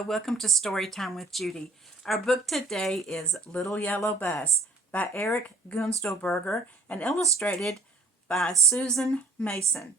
Hello, welcome to Storytime with Judy. Our book today is Little Yellow Bus by Eric Gunstelberger and illustrated by Susan Mason.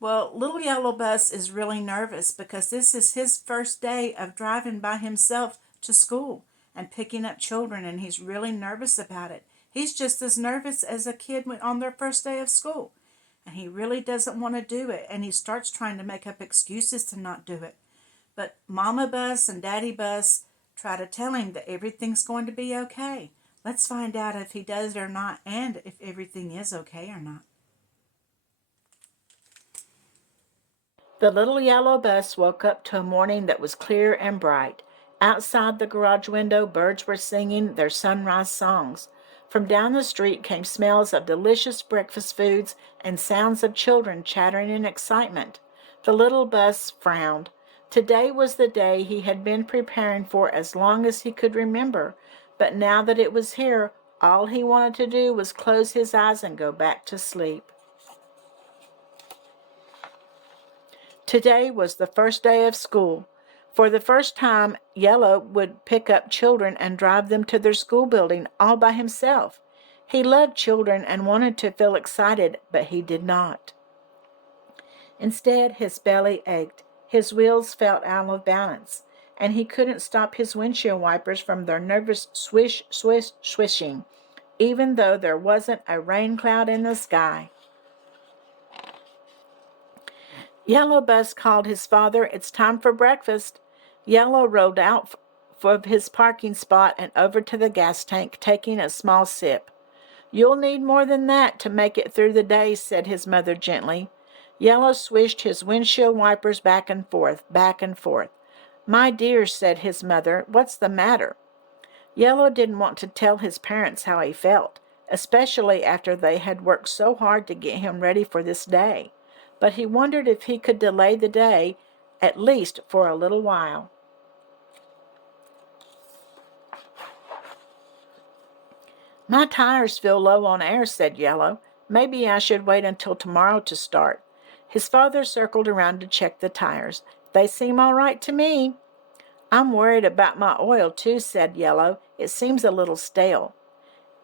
Well, Little Yellow Bus is really nervous because this is his first day of driving by himself to school and picking up children, and he's really nervous about it. He's just as nervous as a kid on their first day of school, and he really doesn't want to do it, and he starts trying to make up excuses to not do it. But Mama Bus and Daddy Bus try to tell him that everything's going to be okay. Let's find out if he does it or not, and if everything is okay or not. The little yellow bus woke up to a morning that was clear and bright. Outside the garage window, birds were singing their sunrise songs. From down the street came smells of delicious breakfast foods and sounds of children chattering in excitement. The little bus frowned. Today was the day he had been preparing for as long as he could remember, but now that it was here, all he wanted to do was close his eyes and go back to sleep. Today was the first day of school. For the first time, Yellow would pick up children and drive them to their school building all by himself. He loved children and wanted to feel excited, but he did not. Instead, his belly ached. His wheels felt out of balance, and he couldn't stop his windshield wipers from their nervous swish, swish, swishing, even though there wasn't a rain cloud in the sky. Yellow Bus called his father. "It's time for breakfast." Yellow rolled out of his parking spot and over to the gas tank, taking a small sip. "You'll need more than that to make it through the day," said his mother gently. Yellow swished his windshield wipers back and forth, back and forth. "My dear," said his mother, "what's the matter?" Yellow didn't want to tell his parents how he felt, especially after they had worked so hard to get him ready for this day. But he wondered if he could delay the day, at least for a little while. "My tires feel low on air," said Yellow. "Maybe I should wait until tomorrow to start." His father circled around to check the tires. "They seem all right to me." "I'm worried about my oil, too," said Yellow. "It seems a little stale."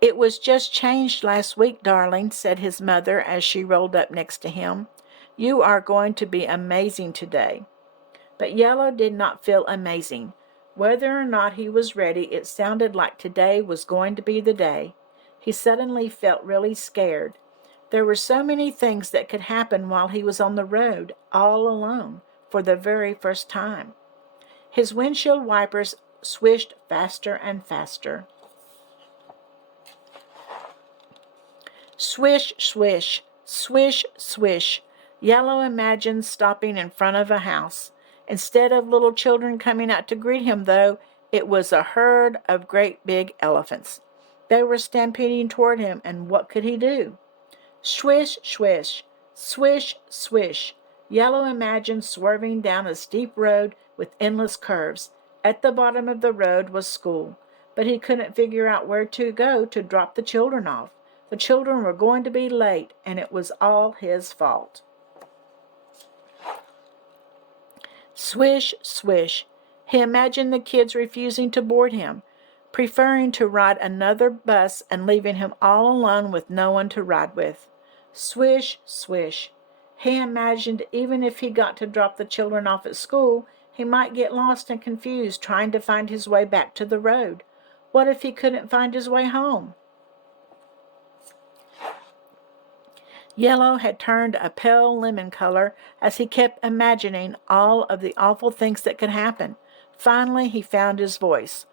"It was just changed last week, darling," said his mother as she rolled up next to him. "You are going to be amazing today." But Yellow did not feel amazing. Whether or not he was ready, it sounded like today was going to be the day. He suddenly felt really scared. There were so many things that could happen while he was on the road, all alone, for the very first time. His windshield wipers swished faster and faster. Swish, swish, swish, swish. Yellow imagined stopping in front of a house. Instead of little children coming out to greet him, though, it was a herd of great big elephants. They were stampeding toward him, and what could he do? Swish, swish, swish, swish. Yellow imagined swerving down a steep road with endless curves. At the bottom of the road was school, but he couldn't figure out where to go to drop the children off. The children were going to be late, and it was all his fault. Swish, swish. He imagined the kids refusing to board him, preferring to ride another bus and leaving him all alone with no one to ride with. Swish, swish. He imagined even if he got to drop the children off at school, he might get lost and confused trying to find his way back to the road. What if he couldn't find his way home? Yellow had turned a pale lemon color as he kept imagining all of the awful things that could happen. Finally, he found his voice.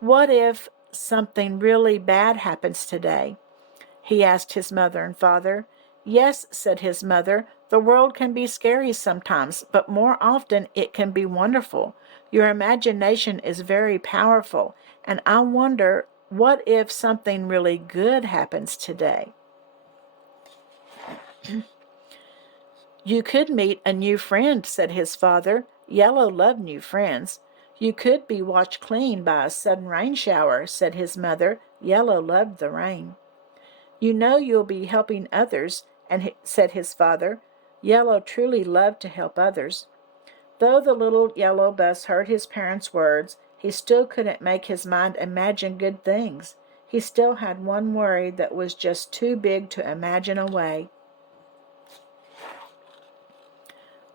"What if something really bad happens today?" he asked his mother and father. "Yes," said his mother, "the world can be scary sometimes, but more often it can be wonderful. Your imagination is very powerful, and I wonder, what if something really good happens today?" "You could meet a new friend," said his father. Yellow loved new friends. "You could be washed clean by a sudden rain shower," said his mother. Yellow loved the rain. "You know you'll be helping others," said his father. Yellow truly loved to help others. Though the little yellow bus heard his parents' words, he still couldn't make his mind imagine good things. He still had one worry that was just too big to imagine away.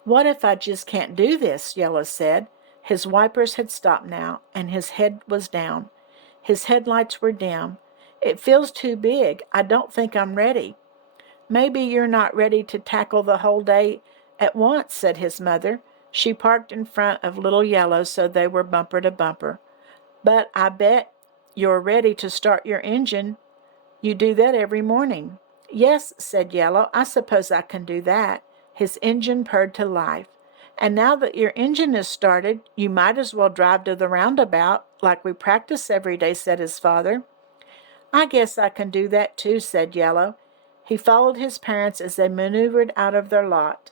"What if I just can't do this?" Yellow said. His wipers had stopped now, and his head was down. His headlights were dim. "It feels too big. I don't think I'm ready." "Maybe you're not ready to tackle the whole day at once," said his mother. She parked in front of Little Yellow so they were bumper to bumper. "But I bet you're ready to start your engine. You do that every morning." "Yes," said Yellow, "I suppose I can do that." His engine purred to life. "And now that your engine is started, you might as well drive to the roundabout, like we practice every day," said his father. "I guess I can do that too," said Yellow. He followed his parents as they maneuvered out of their lot.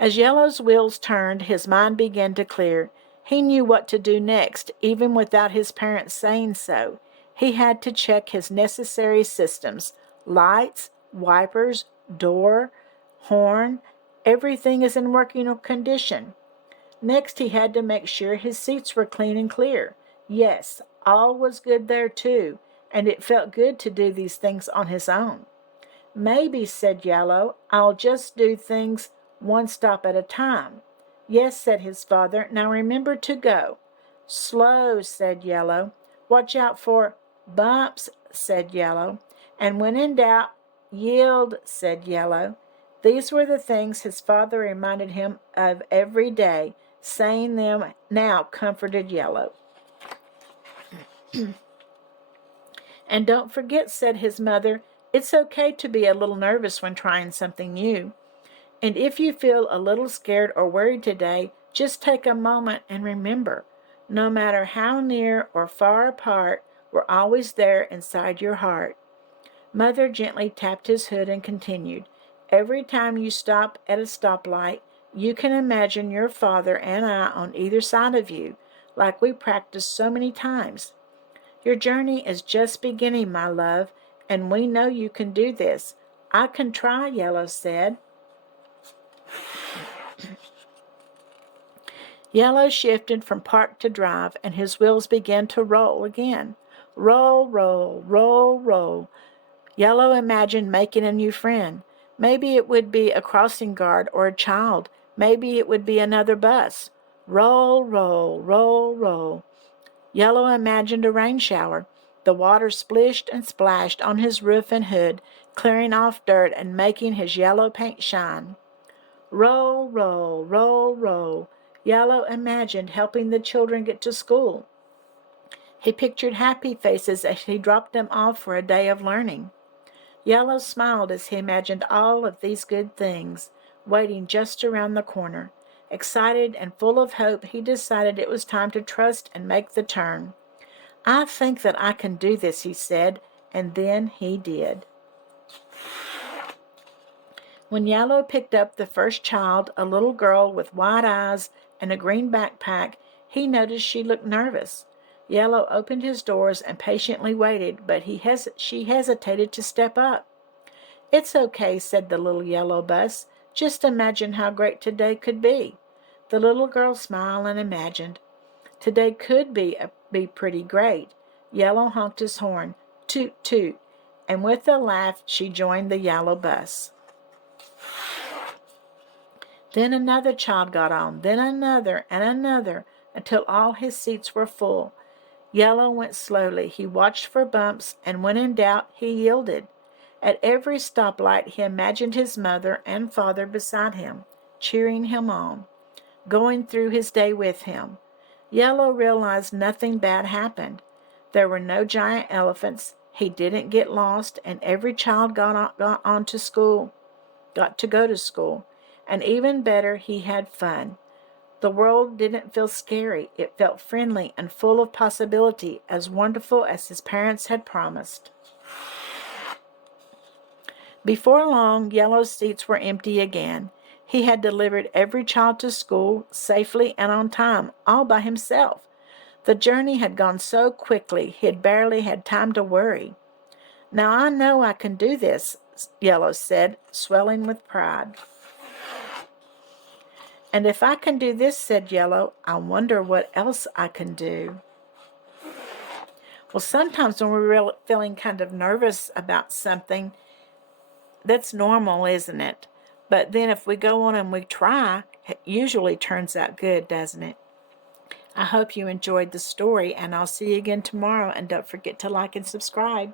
As Yellow's wheels turned, his mind began to clear. He knew what to do next, even without his parents saying so. He had to check his necessary systems: lights, wipers, door, horn. Everything is in working condition. Next, he had to make sure his seats were clean and clear. Yes, all was good there too, and it felt good to do these things on his own. "Maybe," said Yellow, "I'll just do things one stop at a time." "Yes," said his father. "Now remember to go." "Slow," said Yellow. "Watch out for bumps," said Yellow. "And when in doubt, yield," said Yellow. These were the things his father reminded him of every day. Saying them now comforted Yellow. "And don't forget," said his mother, "it's okay to be a little nervous when trying something new. And if you feel a little scared or worried today, just take a moment and remember, no matter how near or far apart, we're always there inside your heart." Mother gently tapped his hood and continued, "Every time you stop at a stoplight, you can imagine your father and I on either side of you, like we practiced so many times. Your journey is just beginning, my love, and we know you can do this." "I can try," Yellow said. Yellow shifted from park to drive, and his wheels began to roll again. Roll, roll, roll, roll. Yellow imagined making a new friend. Maybe it would be a crossing guard or a child. Maybe it would be another bus. Roll, roll, roll, roll. Yellow imagined a rain shower. The water splished and splashed on his roof and hood, clearing off dirt and making his yellow paint shine. Roll, roll, roll, roll. Yellow imagined helping the children get to school. He pictured happy faces as he dropped them off for a day of learning. Yellow smiled as he imagined all of these good things, waiting just around the corner. Excited and full of hope, he decided it was time to trust and make the turn. "I think that I can do this," he said, and then he did. When Yellow picked up the first child, a little girl with wide eyes and a green backpack, he noticed she looked nervous. Yellow opened his doors and patiently waited, but she hesitated to step up. "It's okay," said the little yellow bus. "Just imagine how great today could be." The little girl smiled and imagined. Today could be pretty great. Yellow honked his horn, toot, toot, and with a laugh she joined the yellow bus. Then another child got on, then another and another, until all his seats were full. Yellow went slowly. He watched for bumps, and when in doubt, he yielded. At every stoplight, he imagined his mother and father beside him, cheering him on, going through his day with him. Yellow realized nothing bad happened. There were no giant elephants. He didn't get lost, and every child got to go to school. And even better, he had fun. The world didn't feel scary. It felt friendly and full of possibility, as wonderful as his parents had promised. Before long, Yellow's seats were empty again. He had delivered every child to school safely and on time, all by himself. The journey had gone so quickly he had barely had time to worry. "Now I know I can do this," Yellow said, swelling with pride. And if I can do this, said Yellow, I wonder what else I can do. Well, sometimes when we're feeling kind of nervous about something, that's normal, isn't it? But then if we go on and we try, it usually turns out good, doesn't it? I hope you enjoyed the story, and I'll see you again tomorrow. And don't forget to like and subscribe.